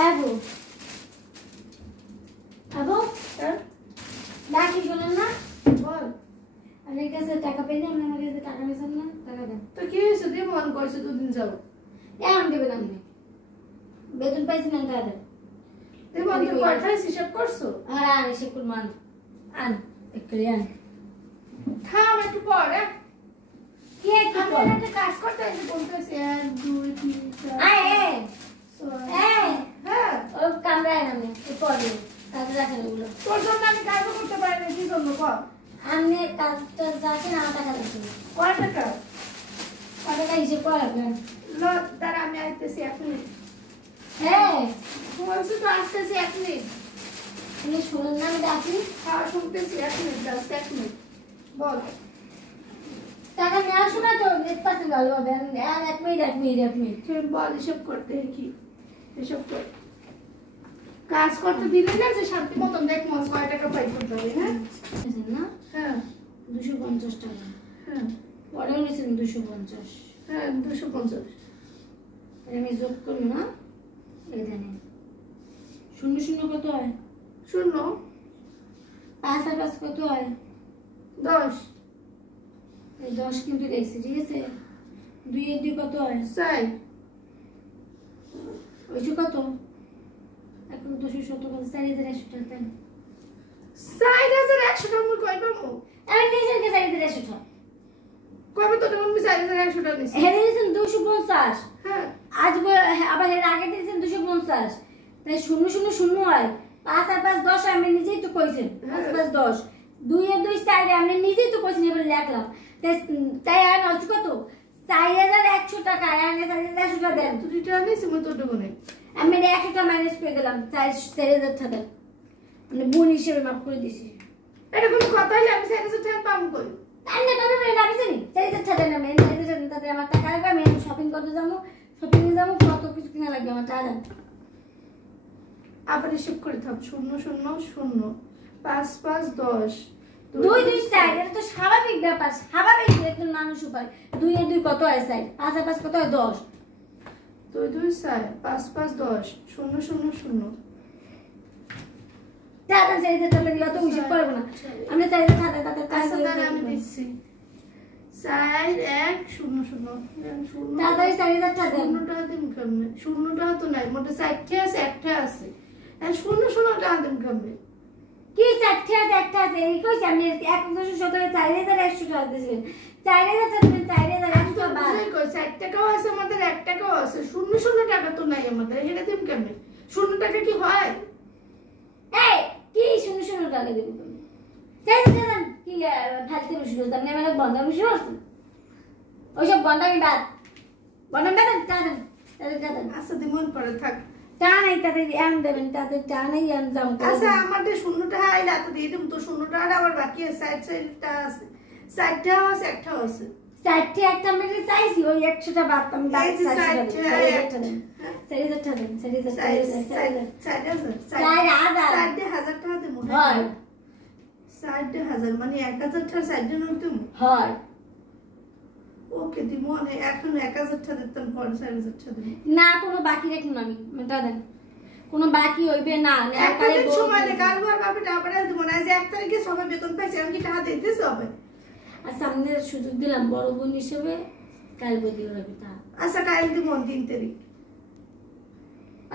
আবু আবু বাকি শুনেন না বল আপনার কাছে টাকা পেলে আপনি আমার কাছে টাকা নিয়েছেন না টাকা দেন তো কি হয়েছে দিয়ে মন করছে দুদিন যাও এখন দেবেন আপনি বেতন পাইছেন টাকা দেন দিয়ে মন তো কয়টায় হিসাব করছো হ্যাঁ আমি সে কোন মান আন একটু আন থাম একটু পর কি একটু আমার একটা কাজ করতে আছে বলতেছে 1 2 3 4 আয় এই হ্যাঁ ও কামরায় নামে এই পরে কাজে রাখেন ওগুলো তোর জন্য আমি কাজ করতে পারি না কি জন্য কর আপনি কাজটা যাচ্ছেন আমার টাকা দিচ্ছেন কয় টাকা কত টাকা হিসেব করাবেন ল দাঁড়া আমি আসতেছি 1 মিনিট হ্যাঁ বলছি তো আসতেছি 1 মিনিট আপনি শুনুন না আমি ডাকি হ্যাঁ শুনতেছি 1 মিনিট জাস্ট 1 মিনিট বল টাকা নেওয়ার সময় তো নেট পাচ্ছেন ভালো হবে আর 1 মিনিট তুই বল হিসাব করতে কি হিসাব কর কাজ করতে দিলে না যে শান্তি মতন দেখ মন কয় টাকা পাই করতে হবে হ্যাঁ বুঝছেন না হ্যাঁ 250 টাকা হ্যাঁ পরেও নিয়েছেন 250 হ্যাঁ 250 আমি যোগ করবো না এখানে 0 কত হয় শূন্য 5 আর 5 কত হয় 10 এই 10 কিন্তু দেখছি ঠিক আছে 2 এর 2 কত হয় চাই ওইটা কত এখন 270 কত 4100 টাকা দেন 4100 টাকা মুই কই পাবো আমি নিজের কাছে 4100 টাকা কবে তো তুমি 4100 টাকা নিছি হেরে দিয়েছেন 250 হ্যাঁ আজ আবার এর আগে দিয়েছেন 250 তাই 000 হয় 5 আর 5 10 আমি নিজেই তো কইছেন 5 5 10 2 এর 2 4 আমি নিজেই তো কইছেন এবার লিখলাম তাই আর আছে কত 4100 টাকা আর 4100 টাকা দেন তুই টাকা নিছি মই তোর দেব না আমি 100 টাকা মাইনাস করে দিলাম 4000 টাকা মানে বোন হিসেবে মাফ করে দিছি এটা কোন কথা হইলে আমি 4000 টাকা পাবো কই তান্না কেন রে রাবিছেন 4000 টাকা দেন আমি 4000 টাকা তাতে আমার টাকা লাগবে আমি শপিং করতে যাবো শপিং এ যাবো কত কিছু কিনা লাগবে আমার টাকা দেন আবার হিসাব করে থাক 0 0 0 5 5 10 2 2 4 এটা তো স্বাভাবিক ব্যাপার স্বাভাবিক একজন মানুষ উপায় 2 এর 2 কত হয় স্যার 5 আর 5 কত হয় 10 2 2 4 5 5 10 0 0 0 টাকা চাই যে টাকা দিলে তো হিসাব করব না আমরা চাই যে টাকা টাকা আচ্ছা দাঁড়া আমি দিচ্ছি 4 1 0 0 0 তাড়াতাড়ি 4000 টাকা দেন 0 টাকা দিন কেমনে 0 টাকা তো নাই মোটে 60 আছে একটা আছে আর 0 0 টাকা দিন কেমনে কি 60 আছে একটা আছে এই কইছি আমি 117 4100 টাকা দিয়েছিলেন 4000 টাকা দেন 4100 বাদ বুঝাই কই 60 টাকাও আছে আমাদের 1 টাকাও আছে 0 0 টাকা তো নাই আমাদের এটা দিন কেমনে 0 টাকা কি হয় এই কি 0 টাকা দেব তুমি চাই দেন কি ফালতু বসে দাম নেই মানে বন্ধ বসে আছে ওইসব বন্ধামি বাদ বন্ধামি বাদ তাদের দেন আচ্ছা দিমন পরে থাক টা নাই তাদের এম দেবেন তাদের টা নাই এম জাম আচ্ছা আমাদের 0 টাকা আইলা তো দিয়ে দিম তো 0 টাকাটা আবার বাকি আছে সাইডটা আছে 60 টাকা আছে একটাও আছে 60 একটা মেরে চাইছি ওই 100 টা বাদ আমি বাদ 60 টাকা দেন 4000 টাকা দেন 4000 টাকা দেবো হয় 60,000 মানে 1000 টাকা 60 জন হইতো হয় ওকে দিমো মানে এখন 1000 টাকা দিতাম পরে 4000 টাকা দিমো না কোনো বাকি রাখুন আমি মেটা দেন কোনো বাকি হইবে না কালে সময় দে কাল ঘর বাপে টাকা পাঠাই দিমো না যে 1 তারিখে সবাই বেতন পাইছে আমি কি টাকা দিতেছ হবে আর সামনে সুযোগ দিলাম বড় বোন হিসেবে কাল বদি হবে তা আচ্ছা কাল দিমো 3 তারিখ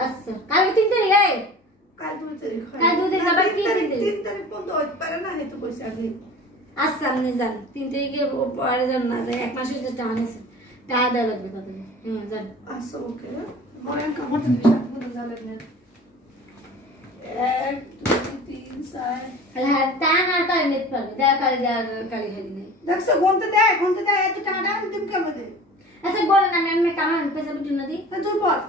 আচ্ছা কাল 3 তারিখ কাল 2 তারিখ কাল 2 তারিখ আবার কি দিন 3 তারিখ পর্যন্ত হইতে পারে না হেতু কইছে আগে আচ্ছা আপনি যান 3 তারিখে পরে যান না যায় এক মাসের যে টাকা নিয়েছেন টাকা দেওয়া লাগবে তাদের হ্যাঁ যান আচ্ছা ওকে মনে কামড় দিবি সাথে জানেন না 1 2 3 4 হ্যাঁ টাকা না টাকা নিতে পারবে দেখা করে কালি খালি নেই দেখছো গন্তে দেয় এত টাকা দিম কেমন দে আচ্ছা বলেন আমি কামান পয়সা বুঝুন না দিই তুই পড়